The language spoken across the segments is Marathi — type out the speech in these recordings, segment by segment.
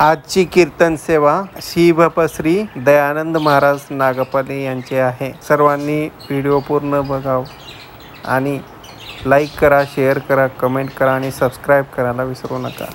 आजची कीर्तन सेवा श्री भपश्री दयानंद महाराज नागपाले यांचे आहे. सर्वांनी व्हिडिओ पूर्ण बघाव आणि लाईक करा, शेअर करा, कमेंट करा आणि सबस्क्राईब करायला विसरू नका.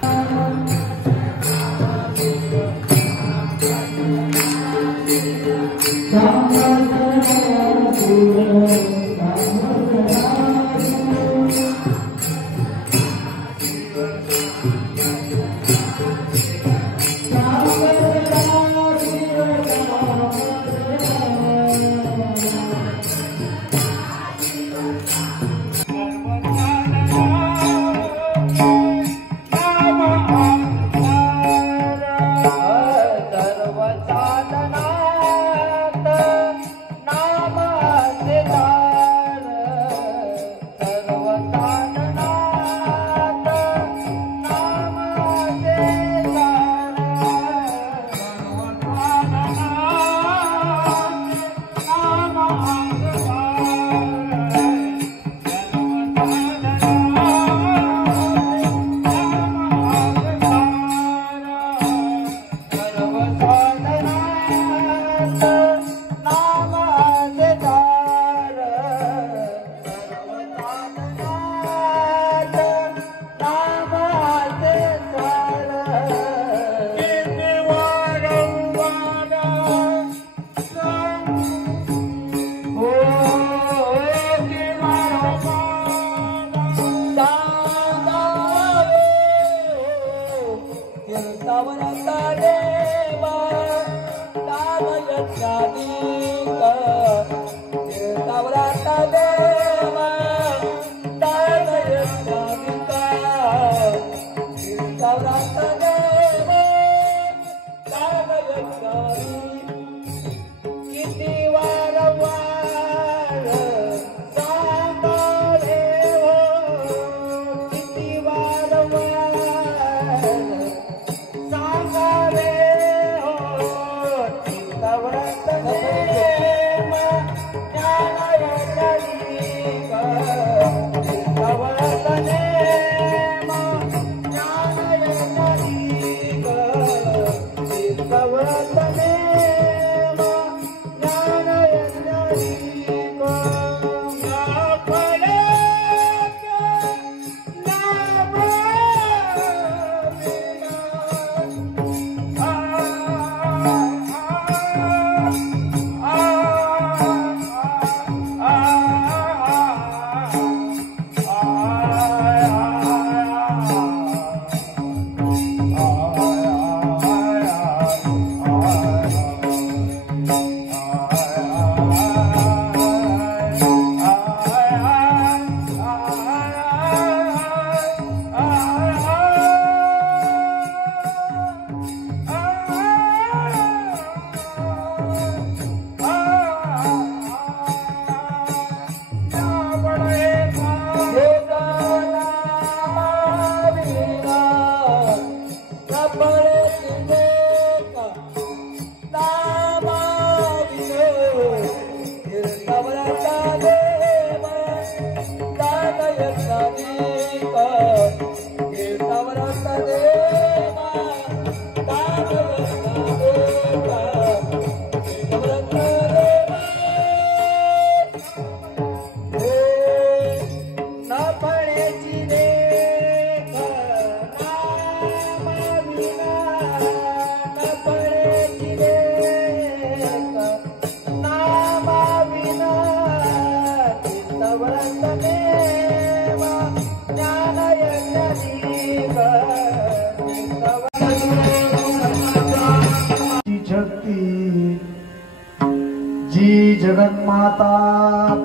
जी जगन्माता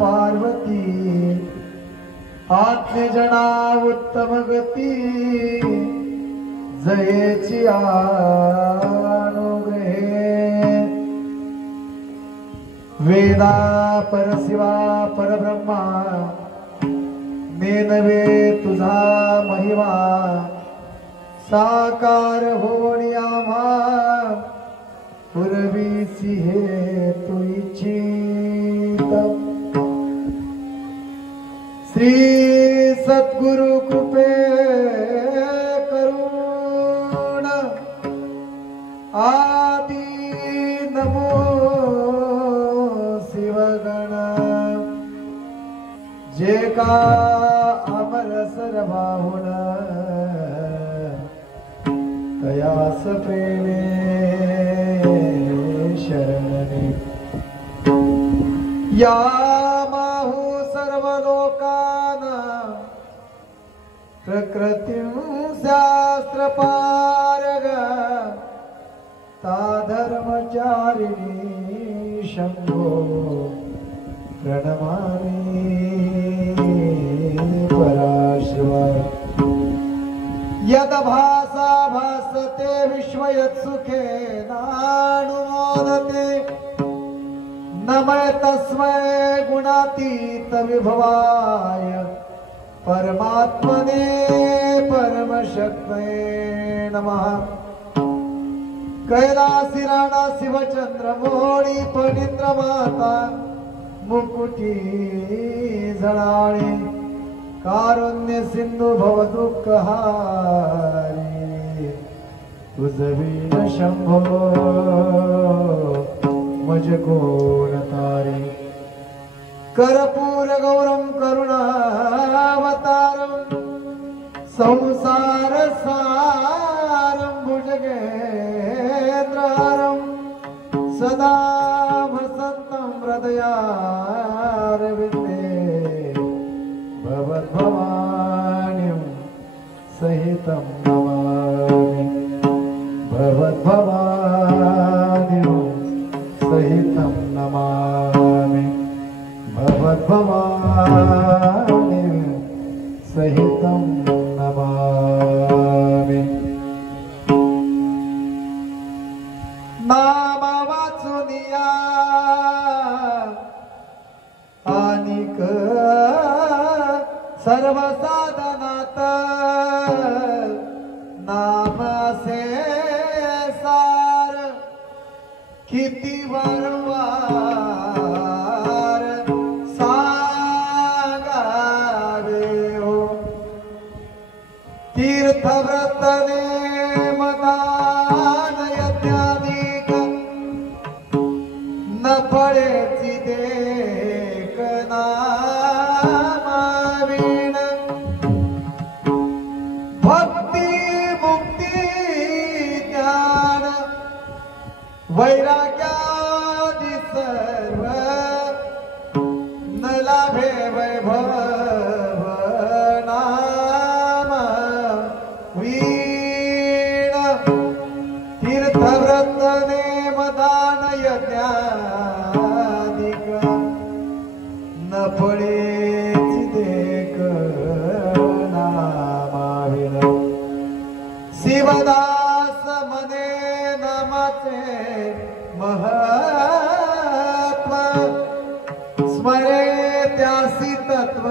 पार्वती आत्मे जना उत्तम गती जयेची अनुग्रहे वेदा परशिवा परब्रह्मा नेनवे तुझा महिमा साकार होणी आम्हा पुरवीसी हे तू इच्छित श्री सद्गुरु कृपे करुण आदि नमो शिवगण जे का अमर सर्वाहुन कयास प्रेमे शरणने या माहु सर्वलोकाना प्रकृतिं शास्त्रपारग ता धर्मचारिणी शंभो प्रणमामि पराशिवा यद भासा भासते विश्व यत्सुखे नानुमोदते नमः तस्मै गुणातीत विभवाय परमात्मने परमशक्तये नमः कैलासी राणा शिवचंद्र मोहनी फणींद्र माता मुकुटी जळाळे कारुण्य सिंधू भव दुःखहारी तुझवीन शंभो मज कोण तारी कर्पूर गौरम करुणावतारम संसार सारम भुजगेंद्रहारम सदा वसंतं हृदयारविंदे भवद्भवानीं सहितं नमामि भवद्भवानीं सहितं नमामि भवद्भवानीं सहितं नमामि नाम वाचुनिया अनिक सर्व साधनात नामासे सार किती वारंवार सांगावे हो तीर्थव्रतने मदान यज्ञाधिक न फळेची देख नामाविण भक्ती मुक्ती ज्ञान वैराग्यादि सर्व न लाभे वैभव नाम वीण तीर्थव्रतने मदान यज्ञाधिक न फळेची देख नामाविण शिवदास मने नामाचे महत्व स्मरे त्यासी तत्व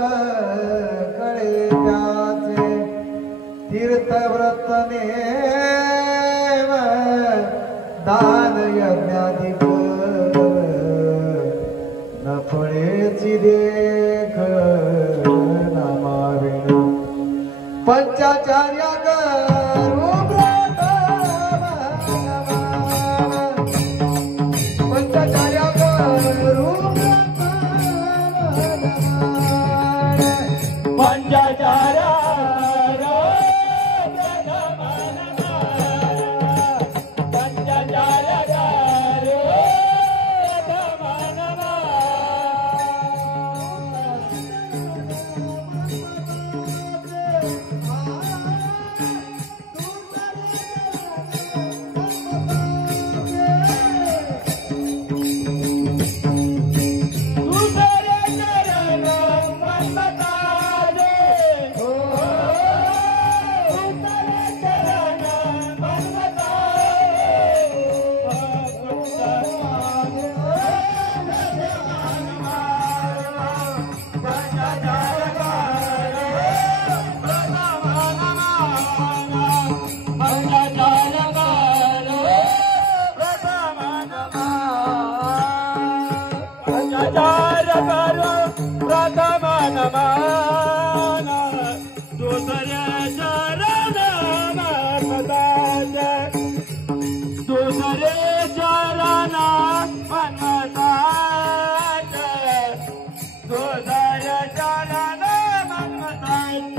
कळे त्याचे तीर्थव्रतने दान यज्ञाधिक न फळेची देख नामाविण पंचाचार्य तुझरे चरणा मन्मथात तुझरे चरण मन्मथात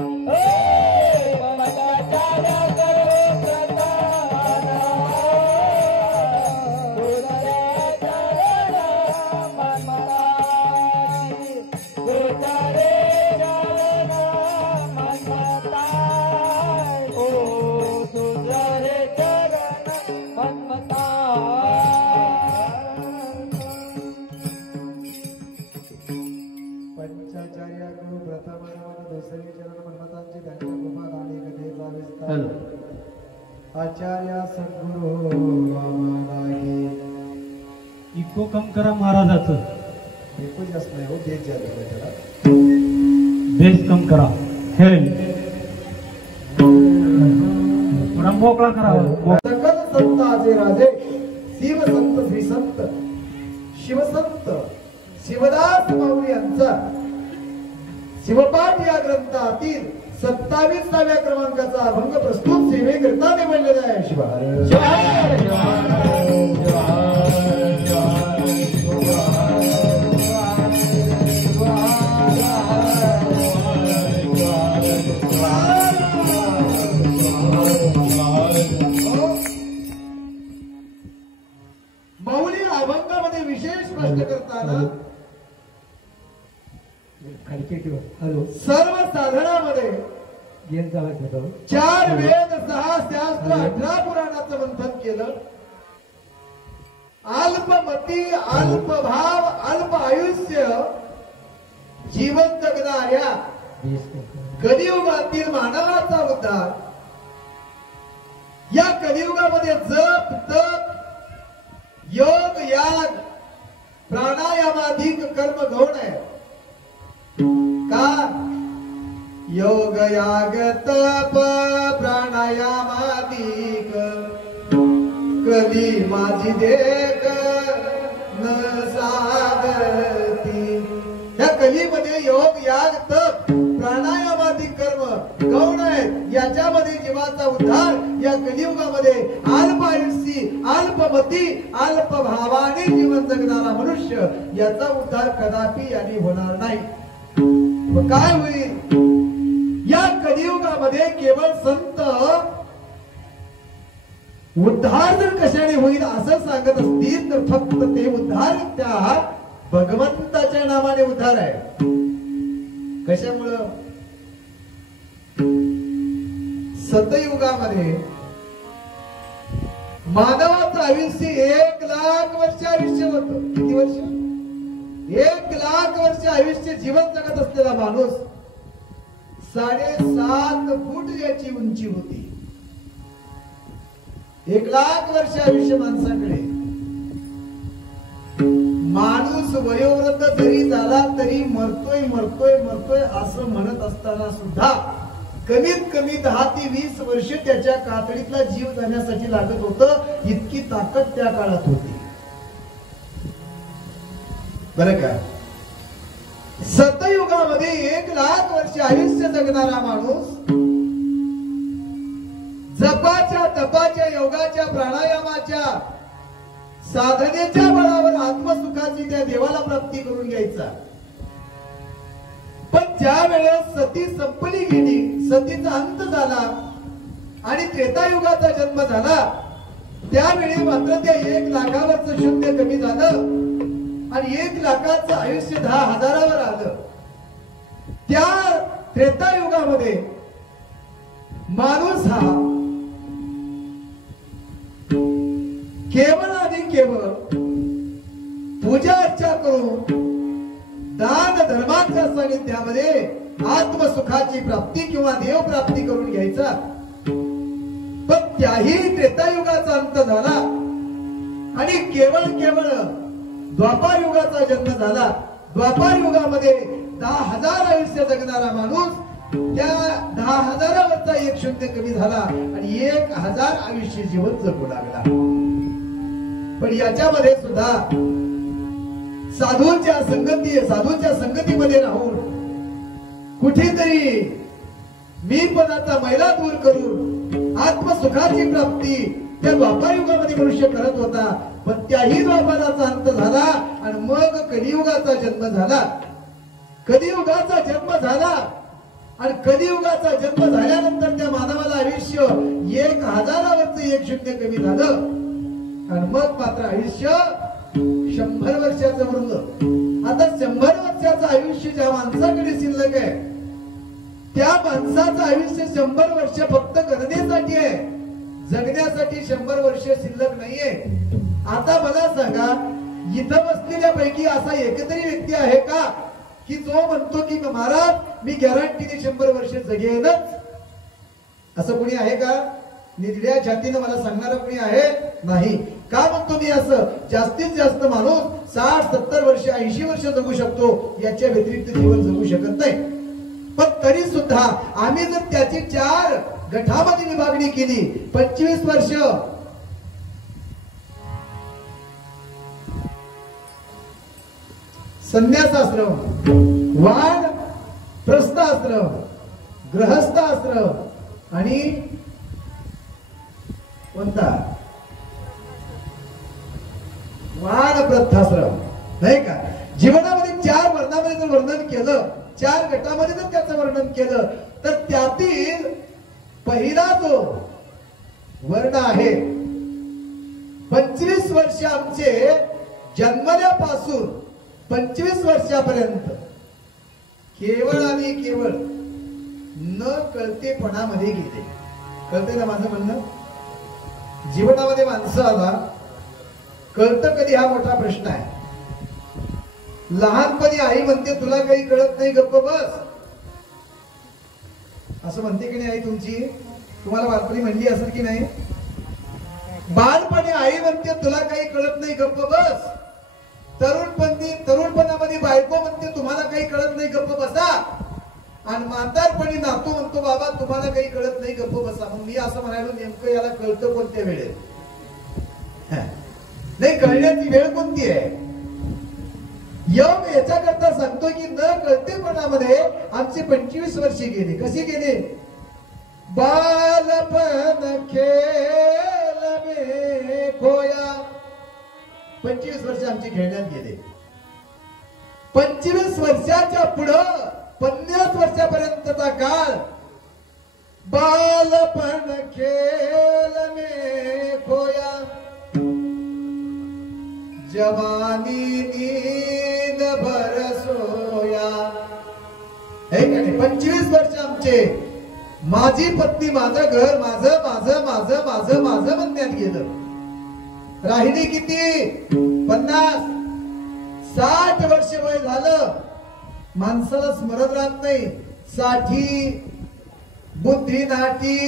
आचार्य सद्गुरु मामालागे इको कम करा महाराजाचं एकूच जास्त नाही हो देश जास्त त्याला बेस कम करा हेल थोडा मोकळा करा सकल संताचे राजे शिवसंत श्रीसंत शिवसंत शिवदास माऊली यांचा शिवपाठ या ग्रंथातील 27व्या क्रमांकाचा अभंग प्रस्तुत सेवेकरता निवडलेला आहे. शिवाय माऊली अभंगामध्ये विशेष स्पष्ट करताना सर्व साधनामध्ये 4 वेद 6 शास्त्र 18 पुराणाचं मंथन केलं. अल्पमती अल्प भाव अल्प आयुष्य जीवन जगणाऱ्या कलियुगातील मानवाचा उद्धार. या कलियुगामध्ये जप तप योग याग प्राणायामाधिक कर्म गौण आहे. का योग याग तप प्राणायामाधिक कली माझी देख न साधती. या कलीमध्ये योग याग तप प्राणायामाधिक कर्म गौण आहेत. याच्यामध्ये जीवाचा उद्धार या कलियुगामध्ये अल्प आयुष्य अल्पमती अल्प भावाने जीवन जगणारा मनुष्य याचा उद्धार कदापि याने होणार नाही. काय होईल या कलियुगामध्ये केवळ संत उद्धार जर कशाने होईल असं सांगत असतील तर फक्त ते उद्धार त्या भगवंताच्या नावाने उद्धार आहे. कशामुळं सतयुगामध्ये मानवाचं आयुष्य 1,00,000 वर्ष आयुष्य होत. किती वर्ष? 1,00,000 वर्ष आयुष्य जीवन जगत असलेला माणूस 7.5 फूट याची उंची होती. 1,00,000 वर्ष आयुष्य माणसाकडे. माणूस वयोवृद्ध जरी झाला तरी मरतोय मरतोय मरतोय असं म्हणत असताना सुद्धा कमीत कमी 10 ते 20 वर्ष त्याच्या कातडीतला जीव जाण्यासाठी लागत होतं. इतकी ताकद त्या काळात होती. बरं का? सतयुगामध्ये 1,00,000 वर्ष आयुष्य जगणारा माणूस जपाच्या तपाच्या योगाच्या प्राणायामाच्या साधनेच्या बळावर आत्मसुखाची त्या देवाला प्राप्ती करून घ्यायचा. पण ज्या वेळेस सती संपली गेली सतीचा अंत झाला आणि त्रेतायुगाचा जन्म झाला त्यावेळी मात्र त्या 1,00,000वरचं शून्य कमी झालं आणि 1,00,000चं आयुष्य 10,000वर आलं. त्या त्रेतायुगामध्ये माणूस हा केवळ आणि केवळ पूजा अर्चा करून दान धर्माच्या सानिध्यामध्ये आत्मसुखाची प्राप्ती किंवा देव प्राप्ती करून घ्यायचा. पण त्याही त्रेतायुगाचा अंत झाला आणि केवळ केवळ द्वापार युगाचा जन्म झाला. द्वापार युगामध्ये 10,000 आयुष्य जगणारा माणूस त्या 10,000वरचा 1 शून्य कमी झाला आणि 1,000 आयुष्य जीवन जगू लागला. पण याच्यामध्ये सुद्धा साधूच्या संगतीमध्ये राहून कुठेतरी मी पणाचा मैला दूर करून आत्मसुखाची प्राप्ती त्या द्वापार युगामध्ये मनुष्य करत होता, पण त्याही द्वापाराचा अंत झाला आणि मग कलियुगाचा जन्म झाला. कलियुगाचा जन्म झाला आणि कलियुगाचा जन्म झाल्यानंतर त्या मानवाला आयुष्य 1000 एक शून्य कमी झालं आणि मग मात्र आयुष्य 100 वर्षाचं उरलं. आता 100 वर्षाचं आयुष्य ज्या माणसाकडे शिल्लक आहे, त्या माणसाचं आयुष्य 100 वर्ष फक्त गणनेसाठी आहे, जगण्यासाठी 100 वर्ष शिल्लक नाहीये. आता मला सांगा, इथं बसलेल्या पैकी असा एकतरी व्यक्ती आहे का की जो म्हणतो की महाराज मी गॅरंटीने 100 वर्ष जगेनच? असं कोणी आहे का? निधड्या छातीनं मला सांगणारा कोणी आहे? नाही. का म्हणतो मी असं? जास्तीत जास्त माणूस 60-70 वर्ष 80 वर्ष जगू शकतो, याच्या व्यतिरिक्त जीवन जगू शकत नाही. पण तरी सुद्धा आम्ही जर त्याची 4 गटामध्ये विभागणी केली, 25 वर्ष संन्यासाश्रम, वाण प्रस्थाश्रम, गृहस्थाश्रम आणि कोणता वानप्रस्थाश्रम, नाही का? जीवनामध्ये 4 वर्णामध्ये जर वर्णन केलं, 4 गटामध्ये जर त्याचं वर्णन केलं, तर त्यातील पहिला जो वर्ण आहे 25 वर्ष आमचे जन्मल्यापासून 25 वर्षापर्यंत केवळ आणि केवळ न कळतेपणामध्ये गेले. कळते ना माझं म्हणणं? जीवनामध्ये माणसाला कळतं कधी हा मोठा प्रश्न आहे. लहानपणी आई म्हणते तुला काही कळत नाही, गप्प बस, असं म्हणते की नाही आई तुमची? तुम्हाला बालपणी म्हणली असेल की नाही? बालपणी आई म्हणते तुला काही कळत नाही, गप्प बस. तरुणपणामध्ये बायको म्हणते तुम्हाला काही कळत नाही, गप्प बसा. आणि म्हातारपणी नातू म्हणतो बाबा तुम्हाला काही कळत नाही, गप्प बसा. मग मी असं म्हणालो नेमकं याला कळतं कोणत्या वेळेत? नाही, कळण्याची वेळ कोणती आहे? याच्याकरता सांगतोय की न कळतेपणामध्ये आमची 25 वर्षे गेली. कशी गेली? बालपण खेळ में खोया. 25 वर्ष आमची खेळण्यात गेले. 25 वर्षाच्या पुढं 50 वर्षापर्यंतचा काळ बालपण खेळ में खोया, जवानी नींद भर सोया. हे का नाही? 25 वर्ष आमचे माझी पत्नी, माझं घर, माझं माझं माझं माझं माझं म्हणण्यात गेलं. राहिली किती? 50. 60 वर्ष वय झालं, माणसाला स्मरण राहत नाही. 60 बुद्धी नाटी,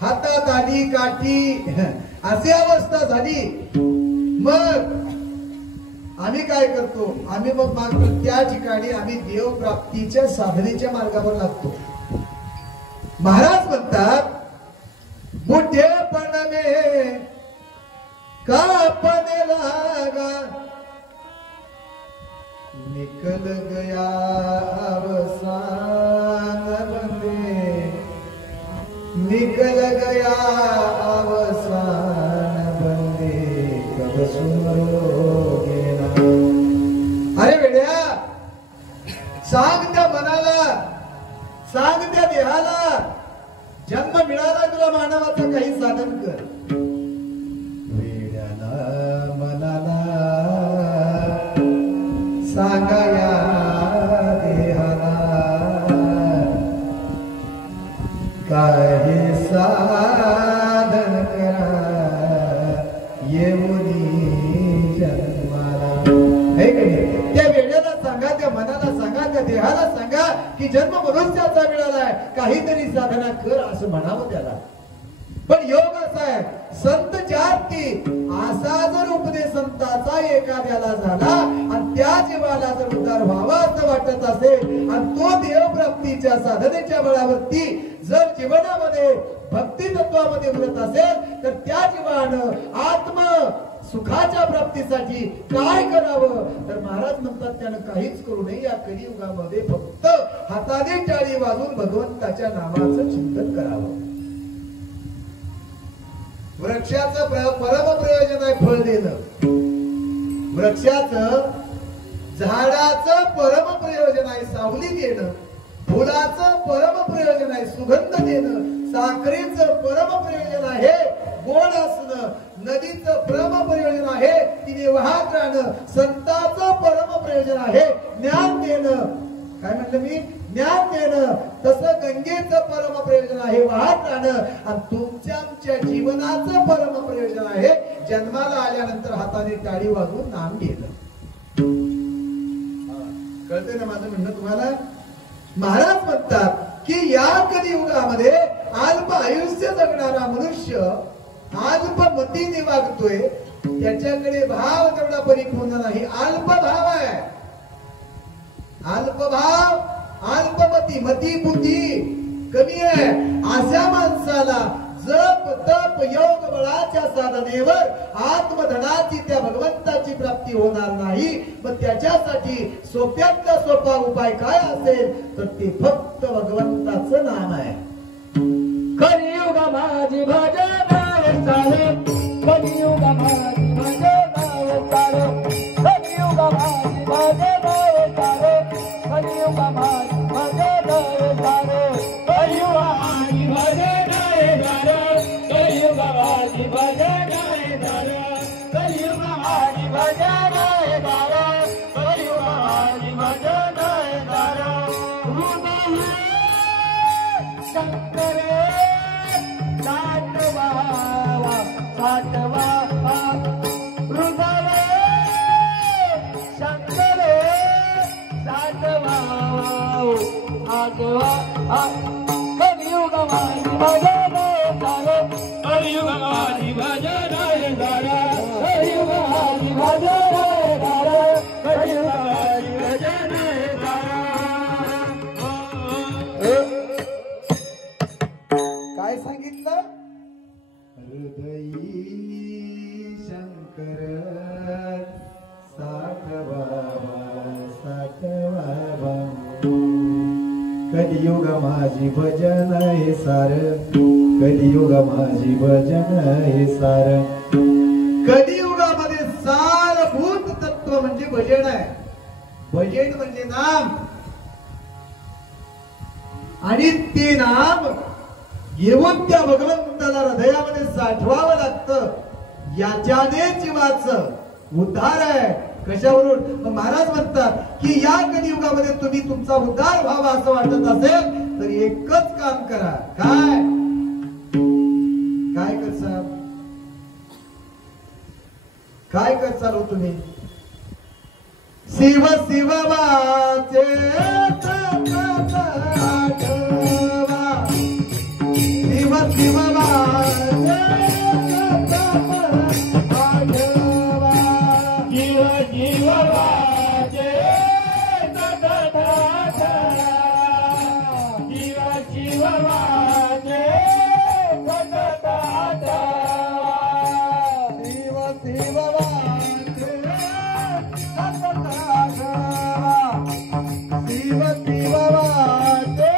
हातात आली काठी, अशी अवस्था झाली. मग आम्ही काय करतो? आम्ही मग मागतो त्या ठिकाणी आम्ही देव प्राप्तीच्या साधनेच्या मार्गावर लागतो. महाराज म्हणतात बुढ़ेपन में कापने लगा, निकल गया अवसान बंदे, निकल गया अवसान बंदे, कब सुमरोगे ना. अरे बेड्या, सांग त्या मनाला, सांग त्या देहाला, जन्म मिळाला तुला मानवाचं काही साधन कर. वेड्याला मनाला सांगा या देहाला, काही साधन करा येऊनी जन्माला. हे काही त्या वेड्याला सांगा, त्या मनाला सांगा, त्या देहाला सांगा की जन्म मनुष्याचा मिळालाय, काहीतरी साधना कर असं म्हणावं त्याला. पण योग असा आहे, संत जाती असा जर उपदेश संताचा एखाद्याला झाला आणि त्या जीवाला जर उद्धार व्हावा असं वाटत असेल आणि तो देवप्राप्तीच्या साधनेच्या बळावरती जर जीवनामध्ये भक्ती तत्वामध्ये उरत असेल तर त्या जीवानं आत्म सुखाच्या प्राप्तीसाठी काय करावं? तर महाराज म्हणतात त्यानं काहीच करू नये. या कलियुगामध्ये फक्त हाताने टाळी वाजून भगवंताच्या नामाचं चिंतन करावं. वृक्षाचं परम प्रयोजन आहे फळ देणं. वृक्षाचं झाडाचं परम प्रयोजन आहे सावली देणं. फुलाचं परम प्रयोजन आहे सुगंध देणं. साखरेचं परम प्रयोजन आहे गोड असणं. नदीचं परम प्रयोजन आहे तिने वाहत राहणं. संतांचं परम प्रयोजन आहे ज्ञान देणं. काय म्हटलं मी? ज्ञान देणं. तसं गंगेचं परम प्रयोजन आहे वाहत राहणं. आणि तुमच्या आमच्या जीवनाचं परम प्रयोजन आहे जन्माला आल्यानंतर हाताने टाळी वाजवून नाम घेणं. कळतंय ना माझं म्हणणं तुम्हाला? महाराज म्हणतात की या कलियुगामध्ये अल्प आयुष्य जगणारा मनुष्य अल्पमतीने वागतोय. त्याच्याकडे भाव तेवढा परिपूर्ण नाही. अल्प भाव आहे. अल्प भाव, अल्पमती, मती बुद्धी कमी आहे. अशा माणसाला जप तप योग बळाच्या साधनेवर आत्मधनाची त्या भगवंताची प्राप्ती होणार नाही. पण त्याच्यासाठी सोप्यातला सोपा उपाय काय असेल तर ते फक्त भगवंताचं नाम आहे. कलियुग माझी भजन चाले, कलियुग माझी भजन चाले, कलियुग माझी भजन चाले, कलियुग माझी भजन चाले, कलियुग माझी भजन चाले, कलियुग माझी भजन चाले, कलियुग माझी भजन चाले, कलियुग माझी भजन चाले. शंकरे सातवा हृदय शंकरे सातवा कलियुग माझी भजन झाले, कलियुग माझी भजन झाले, कलियुग माझी भजन झाले, कलियुग माझी भजन झाले. काय सांगितलं? हृदयी शंकर साठवा कलियुग माझी भजन हे सार, कलियुग माझी भजन हे सार. कलियुगामध्ये सारभूत तत्व म्हणजे भजन आहे. भजन म्हणजे नाम. आणि ते नाम घेऊन त्या भगवंताला हृदयामध्ये साठवावं लागतं. याच्याने जीवाचं उद्धार आहे. कशावरून? महाराज म्हणतात की या कलियुगामध्ये तुम्ही तुमचा उद्धार व्हावा असं वाटत असेल तर एकच काम करा. काय काय करसाल? काय करसाल हो तुम्ही? शिव शिव वाचे शिव शिव वाचे जीव वाजे जीव वाजे शिव शिव वाचे शिव शिव वाचे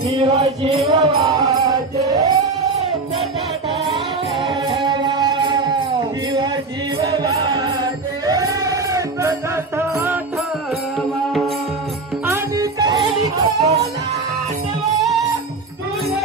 जीव जीव वाजे जीव वाजे आणि काही कोला तुझे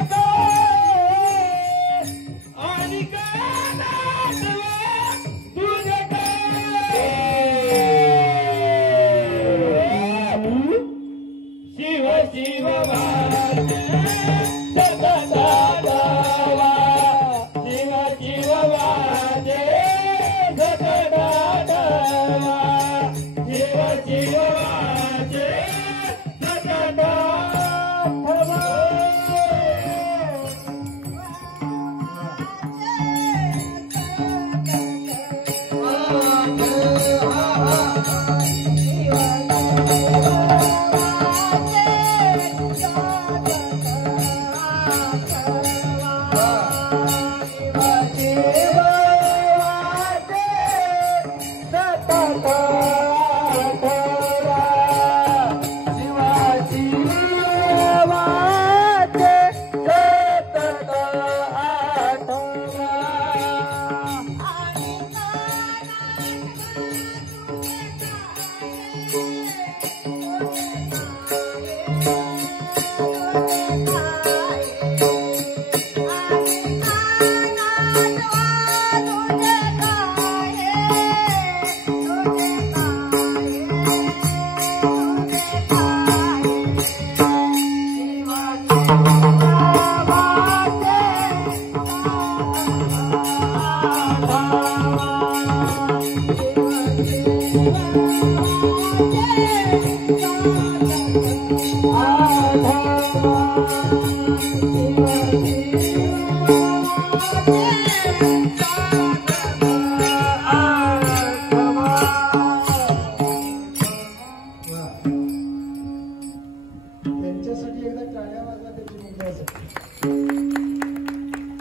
त्यांच्यासाठी एकदा टाळ्या वाजवा त्याची मुद्द्यासाठी.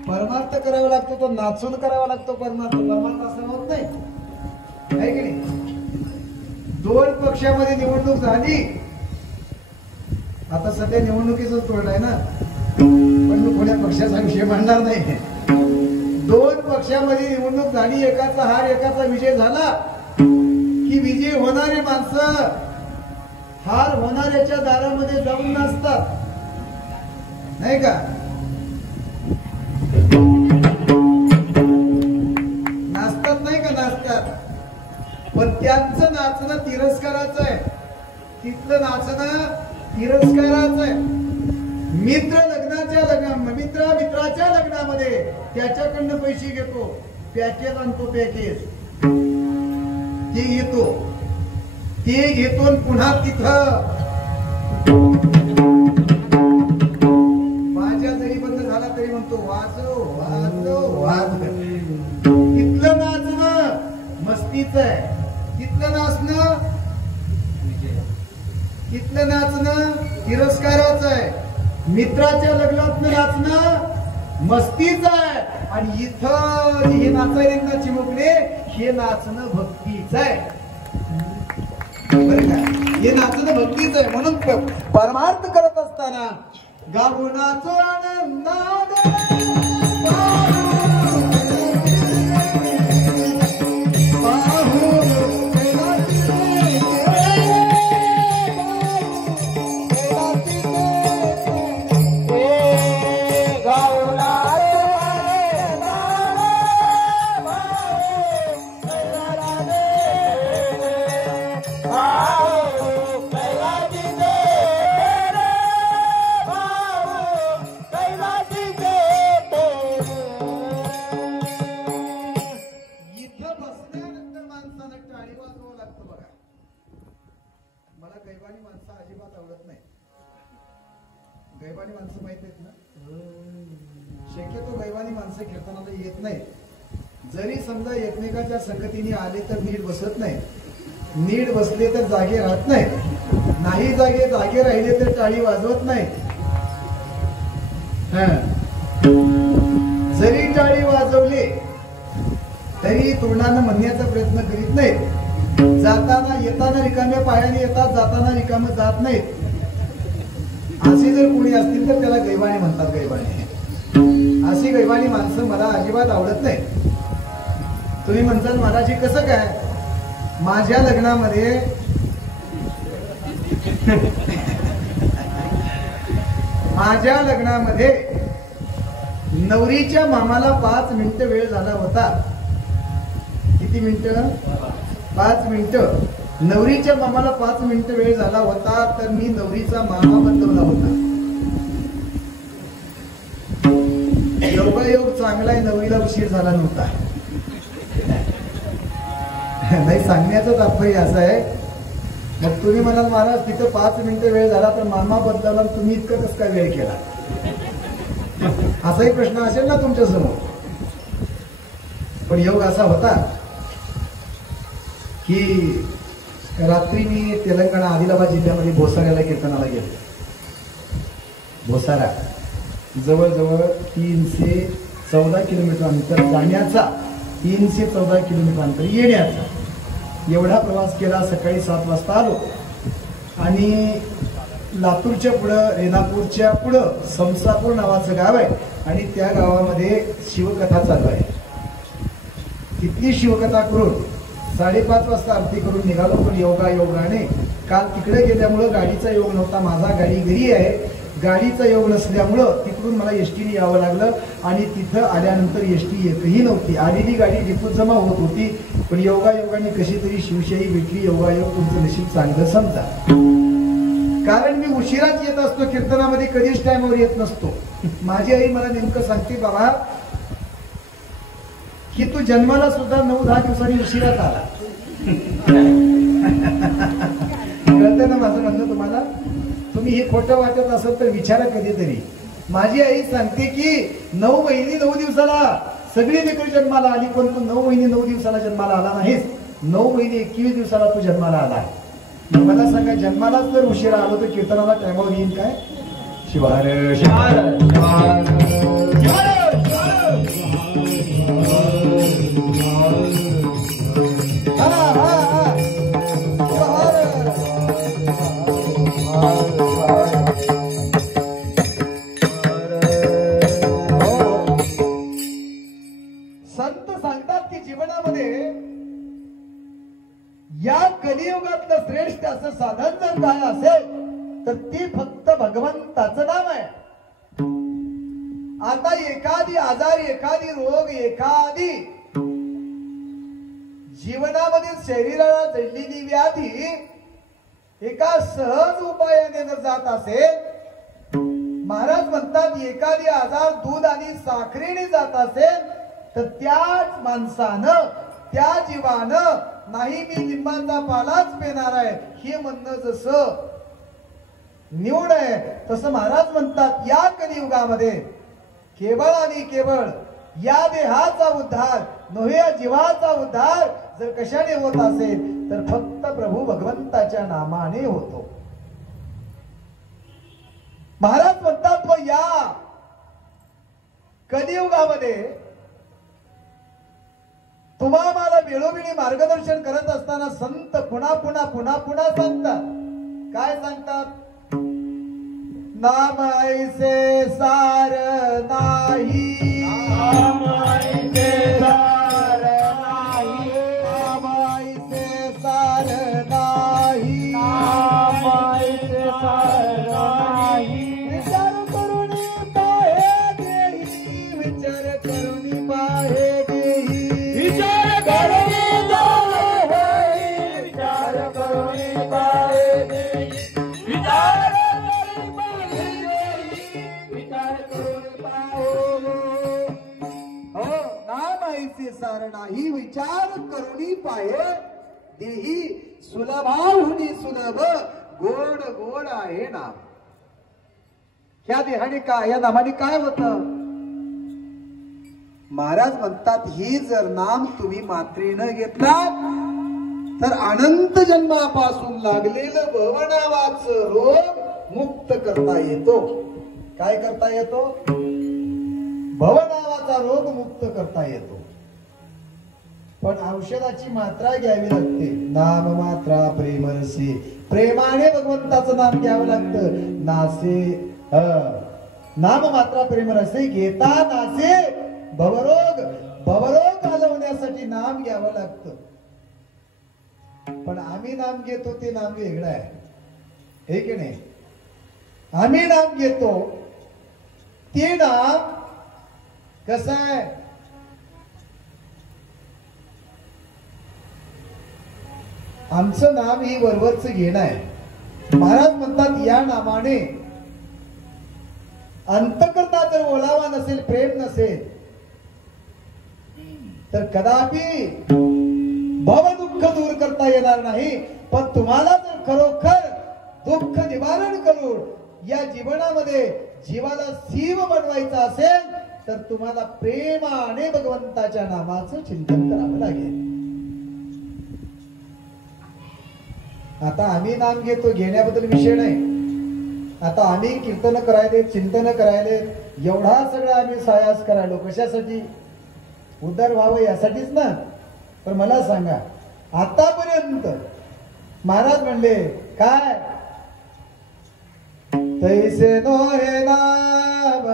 परमार्थ करावा लागतो तो नाचून करावा लागतो. परमार्थ असा होत नाही आहे की नाही. दोन पक्षामध्ये निवडणूक झाली. आता सध्या निवडणुकीच तोड आहे ना, पण मी कोण्या पक्षाचा विषय मांडणार नाही. दोन पक्षामध्ये निवडणूक झाली, एकाचा हार एकाचा विजय झाला की विजय होणारे माणसं हार होणाऱ्याच्या दारामध्ये जाऊन नाचतात नाही का. नाचतात नाही का, नाचतात. पण त्यांचं नाचणं तिरस्काराचं आहे. तिथलं नाचणं तिरस्काराचं आहे. मित्राच्या लग्नामध्ये त्याच्याकडनं पैसे घेतो, पॅकेज आणतो, पॅकेज ते घेतो, ते घेतो पुन्हा तिथं माझ्या जरी बंद झाला तरी म्हणतो वाजव वाजव वाज. तिथलं नाचणं मस्तीच आहे. तिथलं नाचणं तिरस्काराचं आहे. मित्राच्या लग्नात नाचणं मस्तीच आहे. आणि इथं हे नाचायला चिमुकले हे नाचणं भक्तीच आहे. बरं का, हे नाचणं भक्तीच आहे. म्हणून परमार्थ करत असताना गाऊ नाचो आनंदाने गैवानी माणसं माहित आहेत ना. शक्यतो गैवानी माणसं कीर्तनाला येत नाही. जरी समजा एकमेकाच्या संगतीने आले तर नीट बसत नाही. नीट बसले तर जागे राहत नाही. नाही जागे राहिले तर टाळी वाजवत नाही. जरी टाळी वाजवली तरी तोंडानं म्हणण्याचा प्रयत्न करीत नाहीत. जाताना येताना रिकाम्या पायाने येतात, जाताना रिकामं जात नाहीत. असे जर कोणी असतील तर त्याला गैवाणी म्हणतात. गैवाणी अशी गैवाणी माणसं मला अजिबात आवडत नाही. तुम्ही म्हणताल महाराजी कसं काय. माझ्या लग्नामध्ये नवरीच्या मामाला 5 मिनिटं वेळ झाला होता. किती मिनिटं? 5 मिनिटं. नवरीच्या मामाला 5 मिनिटं वेळ झाला होता तर मी नवरीचा मामा बनवला होता. योगायोग चांगला आहे, नवरीला उशीर झाला नव्हता. नाही, सांगण्याचं तात्पर्य असं आहे. मग तुम्ही म्हणाल महाराज तिथं 5 मिनिटं वेळ झाला तर मामा बदलाला, तुम्ही इतकं कसं काय वेळ केला, असाही प्रश्न असेल ना तुमच्या समोर. पण योग असा होता की रात्री मी तेलंगणा आदिलाबाद जिल्ह्यामध्ये भोसाऱ्याला कीर्तनाला गेलो. भोसारा जवळजवळ 314 किलोमीटर अंतर जाण्याचा, 314 किलोमीटर अंतर येण्याचा, एवढा प्रवास केला. सकाळी 7 वाजता आलो आणि लातूरच्या पुढं, रेणापूरच्या पुढं समसापूर नावाचं गाव आहे आणि त्या गावामध्ये शिवकथा चालू आहे. तिथली शिवकथा करून 5:30 वाजता आरती करून निघालो. पण योगाने काल तिकडे गेल्यामुळं गाडीचा योग नव्हता. माझा गाडी घरी आहे. गाडीचा योग नसल्यामुळं तिकडून मला एसटीने यावं लागलं आणि तिथं आल्यानंतर एसटी एकही नव्हती. आलेली गाडी डिपोत जमा होत होती. पण योगाने कशी तरी शिवशाही भेटली. योगायोग तुमचं नशीब चांगलं समजा. कारण मी उशिराच येत असतो कीर्तनामध्ये, कधीच टायमावर येत नसतो. माझी आई मला नेमकं सांगते, बाबा की तू जन्माला सुद्धा 9-10 दिवसांनी उशिरात आला. कळतं ना माझं म्हणणं तुम्हाला. तुम्ही हे खोटं वाटत असेल तर विचारा कधीतरी. माझी आई सांगते की 9 महिने 9 दिवसाला सगळी लेकरं जन्माला आली, पण तू 9 महिने 9 दिवसाला जन्माला आला नाहीस. 9 महिने 21 दिवसाला तू जन्माला आला. मला सांगा, जन्मालाच जर उशिरा आलो तर कीर्तनाला टायमावर येईन काय? शिवार शिवार संत सांगतात की जीवनामध्ये या कलियुगातलं श्रेष्ठ असं साधन जर काय असेल तर ती फक्त भगवंताचं नाम आहे. आता एखादी आजार, एखादी रोग, एखादी जीवनामध्ये शरीराला जडलेली व्याधी एका सहज उपायाने जर जात असेल, महाराज म्हणतात एखादी आजार दूध आणि साखरेने जात असेल तर त्याच माणसानं, त्या जीवानं नाही मी लिंबाचा पालाच पेणार आहे हे म्हणणं जसं निवड आहे, तसं महाराज म्हणतात या कलियुगामध्ये केवळ आणि केवळ या देहाचा उद्धार नव्हे, या जीवाचा उद्धार जर कशाने होत असेल तर फक्त प्रभू भगवंताच्या नामाने होतो. महाराज म्हणतात व या कलियुगामध्ये तुम्हा मला वेळोवेळी मार्गदर्शन करत असताना संत पुन्हा पुन्हा पुन्हा पुन्हा सांगतात. काय सांगतात? नाम ऐसे सार नाही, नाम ऐसे सार नाही, नाम ऐसे सार नाही, नाम ऐसे सार नाही. विचार करून पाहे देही, विचार करून पाहे देही, विचार करून पाहे, विचार करून पाहे देई, विचार करून पाहे देई, विचार करून पाहे. हो, नाम ऐसे सार नाही, विचार करून पाहे देही, सुलभाहुनी सुलभ गोड गोड आहे नाम. ह्या देहाने काय, या नामाने काय होतं? महाराज म्हणतात ही जर नाम तुम्ही मात्रेनं घेतलात तर अनंत जन्मापासून लागलेलं भवनावाचं रोग मुक्त करता येतो. काय करता येतो? भवनावाचा रोग मुक्त करता येतो. पण औषधाची मात्रा घ्यावी लागते. नाम मात्रा प्रेमरसी, प्रेमाने भगवंताचं नाम घ्यावं लागतं. नासे नाम मात्रा प्रेमरसी घेता नासे भवरोग, भवरोग घालवण्यासाठी नाम घ्यावं लागतं. पण आम्ही नाम घेतो ते नाम वेगळं आहे, हे की नाही? आम्ही नाम घेतो ते नाम कसं आहे? आमचं नाम ही वरवरचं घेणं आहे. महाराज म्हणतात या नामाने अंतकरता जर ओलावा नसेल, प्रेम नसेल तर कदापि भव दुःख दूर करता येणार नाही. पण तुम्हाला जर खरोखर दुःख निवारण करून या जीवनामध्ये जीवाला शिव बनवायचं असेल तर तुम्हाला प्रेमाने भगवंताच्या नामाचं चिंतन करावं लागेल. आता आम्ही नाम घेतो, घेण्याबद्दल विषय नाही. आता आम्ही कीर्तन करायले, चिंतन करायले, एवढा सगळा आम्ही सायास करायलो कशासाठी? उद्धार व्हावं यासाठीच ना. पण मला सांगा, आतापर्यंत महाराज म्हणले काय? तैसे नोहे नाम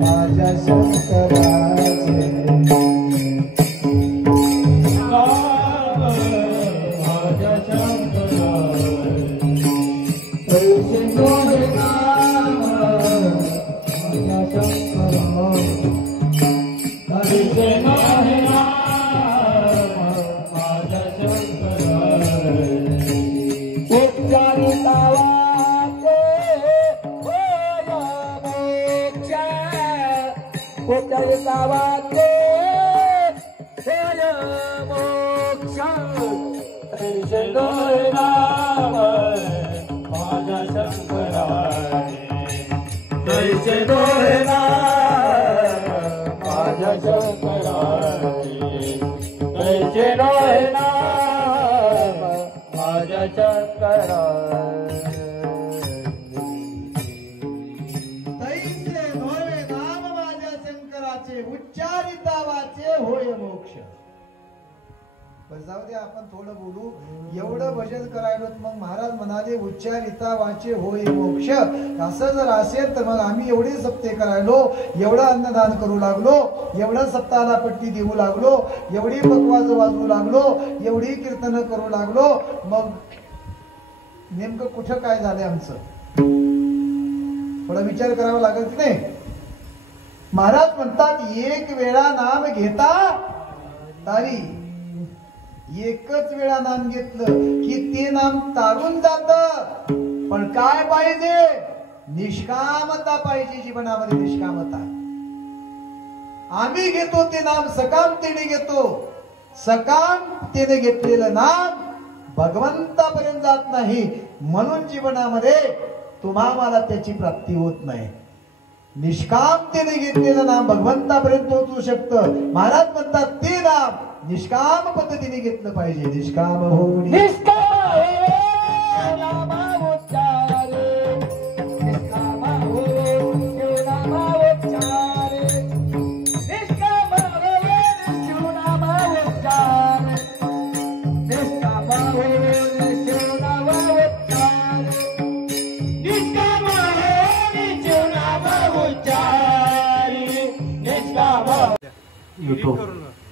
माझ्या शंकराचे, माझ्या शंकराचे, तैसे नोहे नाम माझ्या शंकराचे, तैसे नोहे नाम माझ्या शंकराचे. उच्चारिता वाचे होय मोक्ष, उच्चारिता वाचे होय मोक्ष. तैसे नोहे नाम माझ्या शंकराचे, तैसे नोहे नाम माझ्या शंकराचे कैसे नोहे नाम माझ्या शंकराचे तैसे नोहे नाम माझ्या शंकराचे उच्चारिता वाचे होय मोक्ष. बरं जाऊ दे, आपण थोडं बोलू. एवढं भजन करायलो मग महाराज म्हणाले उच्चारिता वाचे होय मोक्ष. असं जर असेल तर मग आम्ही एवढे सप्ते करायलो, एवढं अन्नदान करू लागलो, एवढं सप्ताहाला पट्टी देऊ लागलो, एवढी पकवाज वाजवू लागलो, एवढी कीर्तन करू लागलो, मग नेमकं कुठं काय झालंय आमचं? थोडा विचार करावा लागेल की नाही? महाराज म्हणतात एक वेळा नाम घेता तारी. एकच वेळा नाम घेतलं की ते नाम तारून जात. पण काय पाहिजे? निष्कामता पाहिजे जीवनामध्ये, निष्कामता. आम्ही घेतो ते नाम सकामतेने घेतो. सकामतेने घेतलेलं नाम भगवंतापर्यंत जात नाही, म्हणून जीवनामध्ये तुम्हाला त्याची प्राप्ती होत नाही. निष्कामतेने घेतलेलं नाम भगवंतापर्यंत पोहोचू शकतं. महाराज म्हणतात ते नाम निष्काम पद्धतीने घेतलं पाहिजे. निष्काम होऊन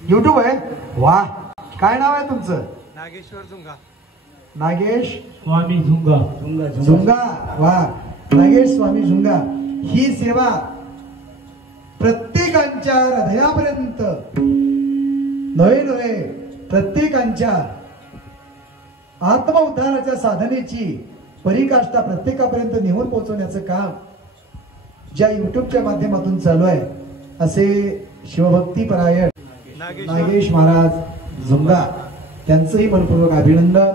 युट्यूब आहे. वा, काय नाव आहे तुमचं? नागेश्वर झुंगा. नागेश स्वामी झुंगा. झुंगा. वा, नागेश स्वामी झुंगा. ही सेवा प्रत्येकांच्या हृदयापर्यंत नव्हे प्रत्येकांच्या आत्मउद्धाराच्या साधनेची परिकाष्ठा प्रत्येकापर्यंत नेऊन पोहोचवण्याचं काम ज्या युट्यूबच्या माध्यमातून चालू आहे, असे शिवभक्ती परायण नागेश महाराज झुंगा त्यांचंही मनपूर्वक अभिनंदन.